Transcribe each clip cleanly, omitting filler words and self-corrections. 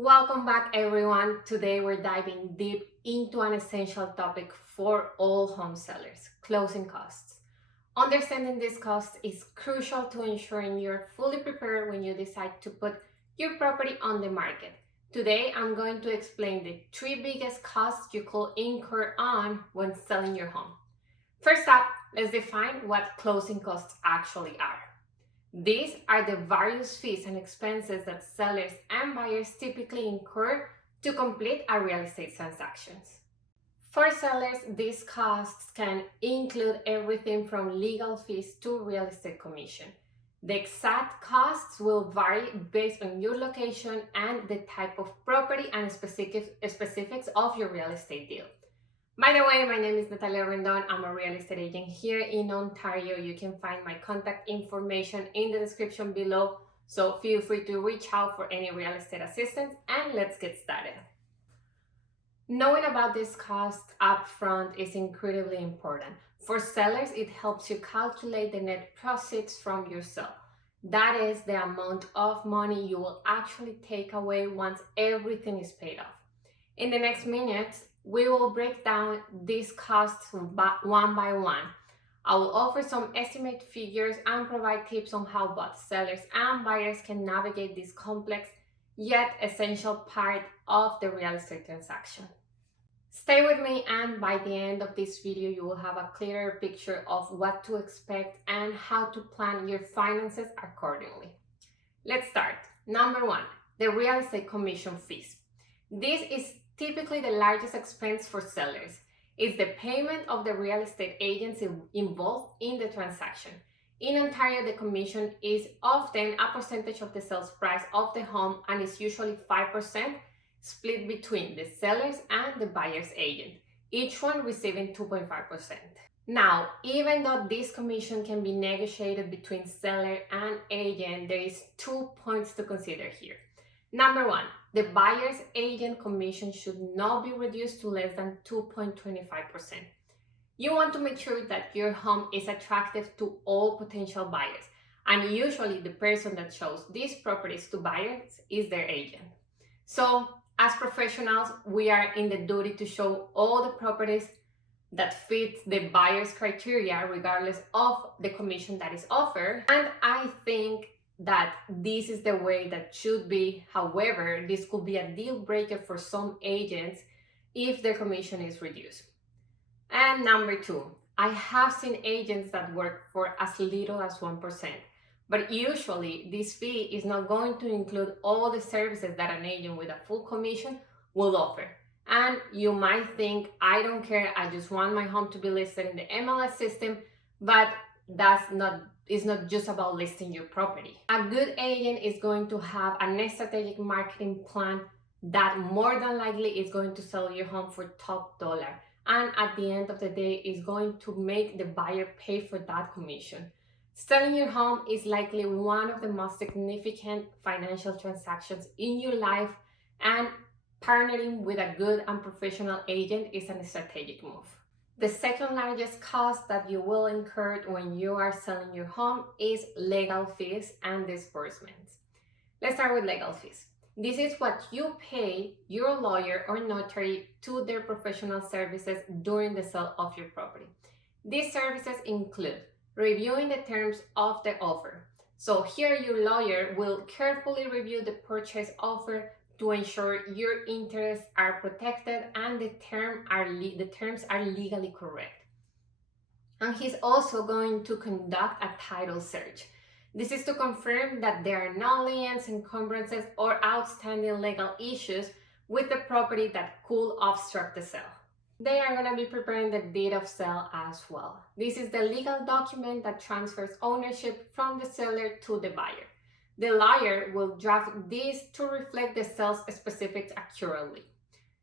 Welcome back, everyone. Today we're diving deep into an essential topic for all home sellers: closing costs. Understanding these costs is crucial to ensuring you're fully prepared when you decide to put your property on the market. Today, I'm going to explain the three biggest costs you could incur on when selling your home. First up, let's define what closing costs actually are. These are the various fees and expenses that sellers and buyers typically incur to complete a real estate transactions. For sellers, these costs can include everything from legal fees to real estate commission. The exact costs will vary based on your location and the type of property and specifics of your real estate deal. By the way, my name is Natalia Rendon. I'm a real estate agent here in Ontario. You can find my contact information in the description below, so feel free to reach out for any real estate assistance, and let's get started. Knowing about this cost upfront is incredibly important. For sellers, it helps you calculate the net proceeds from your sale. That is the amount of money you will actually take away once everything is paid off. In the next minutes, we will break down these costs one by one. I will offer some estimate figures and provide tips on how both sellers and buyers can navigate this complex yet essential part of the real estate transaction. Stay with me, and by the end of this video, you will have a clearer picture of what to expect and how to plan your finances accordingly. Let's start. Number one, the real estate commission fees. This is typically the largest expense for sellers. It's the payment of the real estate agents involved in the transaction. In Ontario, the commission is often a percentage of the sales price of the home and is usually 5% split between the sellers and the buyer's agent, each one receiving 2.5%. Now, even though this commission can be negotiated between seller and agent, there is 2 points to consider here. Number one, the buyer's agent commission should not be reduced to less than 2.25%. You want to make sure that your home is attractive to all potential buyers, and usually the person that shows these properties to buyers is their agent. So, as professionals, we are in the duty to show all the properties that fit the buyer's criteria regardless of the commission that is offered, and I think that this is the way that should be. However, this could be a deal breaker for some agents if their commission is reduced. And number two, I have seen agents that work for as little as 1%, but usually this fee is not going to include all the services that an agent with a full commission will offer. And you might think, I don't care, I just want my home to be listed in the MLS system, but it's not just about listing your property. A good agent is going to have a strategic marketing plan that more than likely is going to sell your home for top dollar. And at the end of the day, is going to make the buyer pay for that commission. Selling your home is likely one of the most significant financial transactions in your life, and partnering with a good and professional agent is a strategic move. The second largest cost that you will incur when you are selling your home is legal fees and disbursements. Let's start with legal fees. This is what you pay your lawyer or notary to their professional services during the sale of your property. These services include reviewing the terms of the offer. So here your lawyer will carefully review the purchase offer to ensure your interests are protected and the terms are legally correct. And he's also going to conduct a title search. This is to confirm that there are no liens, encumbrances, or outstanding legal issues with the property that could obstruct the sale. They are going to be preparing the deed of sale as well. This is the legal document that transfers ownership from the seller to the buyer. The lawyer will draft this to reflect the sales specifics accurately.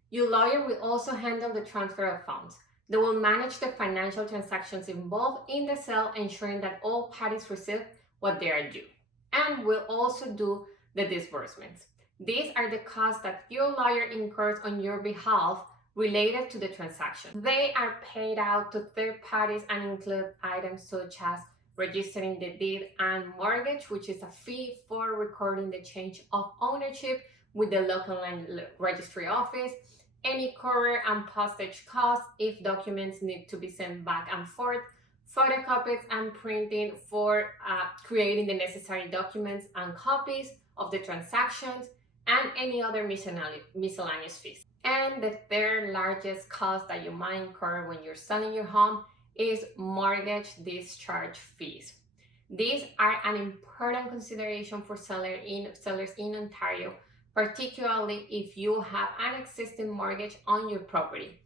Your lawyer will also handle the transfer of funds. They will manage the financial transactions involved in the sale, ensuring that all parties receive what they are due, and will also do the disbursements. These are the costs that your lawyer incurs on your behalf related to the transaction. They are paid out to third parties and include items such as registering the deed and mortgage, which is a fee for recording the change of ownership, with the local land registry office, any courier and postage costs if documents need to be sent back and forth, photocopies and printing for creating the necessary documents and copies of the transactions, and any other miscellaneous fees. And the third largest cost that you might incur when you're selling your home is mortgage discharge fees. These are an important consideration for sellers in Ontario, particularly if you have an existing mortgage on your property.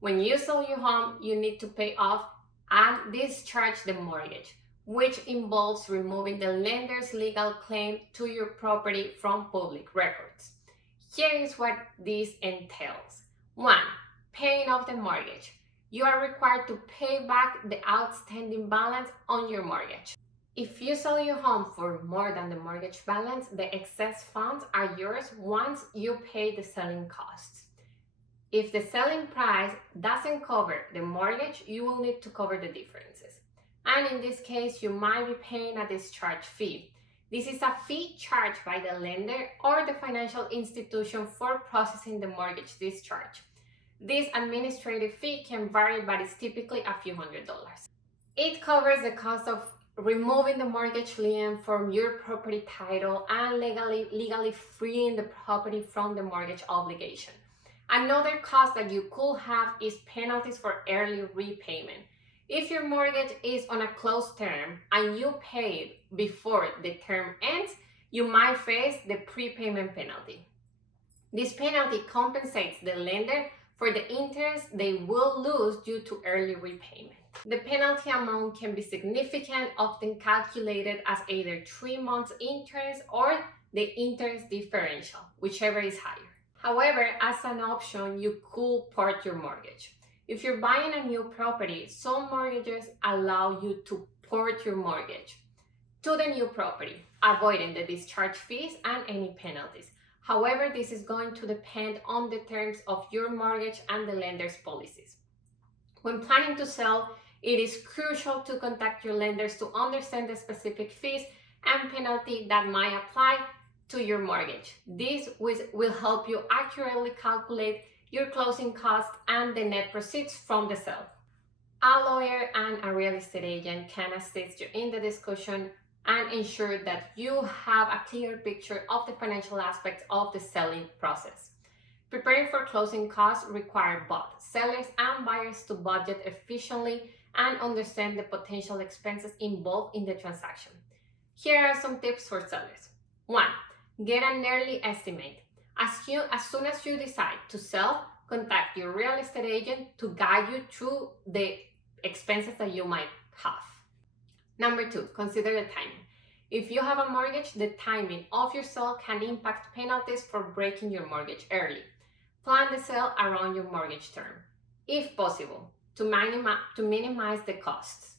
When you sell your home, you need to pay off and discharge the mortgage, which involves removing the lender's legal claim to your property from public records. Here is what this entails. 1. Paying off the mortgage. You are required to pay back the outstanding balance on your mortgage. If you sell your home for more than the mortgage balance, the excess funds are yours once you pay the selling costs. If the selling price doesn't cover the mortgage, you will need to cover the differences. And in this case, you might be paying a discharge fee. This is a fee charged by the lender or the financial institution for processing the mortgage discharge. This administrative fee can vary, but is typically a few $100s. It covers the cost of removing the mortgage lien from your property title and legally freeing the property from the mortgage obligation. Another cost that you could have is penalties for early repayment. If your mortgage is on a closed term and you pay before the term ends, you might face the prepayment penalty. This penalty compensates the lender for the interest they will lose due to early repayment. The penalty amount can be significant, often calculated as either 3 months interest or the interest differential, whichever is higher. However, as an option, you could port your mortgage. If you're buying a new property, some mortgages allow you to port your mortgage to the new property, avoiding the discharge fees and any penalties. However, this is going to depend on the terms of your mortgage and the lender's policies. When planning to sell, it is crucial to contact your lenders to understand the specific fees and penalty that might apply to your mortgage. This will help you accurately calculate your closing costs and the net proceeds from the sale. A lawyer and a real estate agent can assist you in the discussion and ensure that you have a clear picture of the financial aspects of the selling process. Preparing for closing costs requires both sellers and buyers to budget efficiently and understand the potential expenses involved in the transaction. Here are some tips for sellers. 1. Get an early estimate. As soon as you decide to sell, contact your real estate agent to guide you through the expenses that you might have. Number 2, consider the timing. If you have a mortgage, the timing of your sale can impact penalties for breaking your mortgage early. Plan the sale around your mortgage term, if possible, to minimize the costs.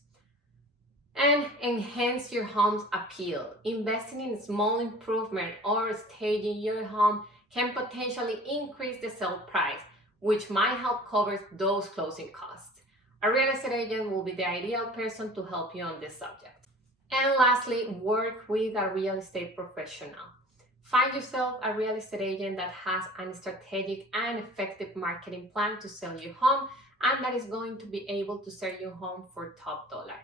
And enhance your home's appeal. Investing in small improvement or staging your home can potentially increase the sale price, which might help cover those closing costs. A real estate agent will be the ideal person to help you on this subject. And lastly, work with a real estate professional. Find yourself a real estate agent that has a strategic and effective marketing plan to sell your home and that is going to be able to sell your home for top dollar.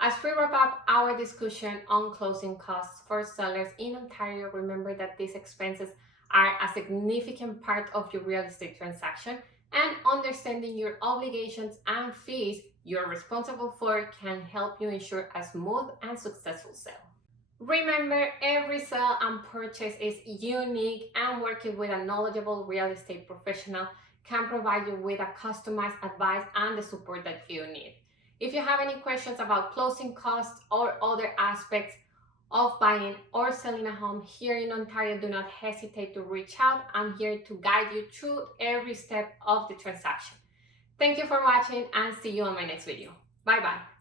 As we wrap up our discussion on closing costs for sellers in Ontario, remember that these expenses are a significant part of your real estate transaction, and understanding your obligations and fees you're responsible for can help you ensure a smooth and successful sale. Remember, every sale and purchase is unique, and working with a knowledgeable real estate professional can provide you with a customized advice and the support that you need. If you have any questions about closing costs or other aspects of buying or selling a home here in Ontario, do not hesitate to reach out. I'm here to guide you through every step of the transaction. Thank you for watching and see you on my next video. Bye bye.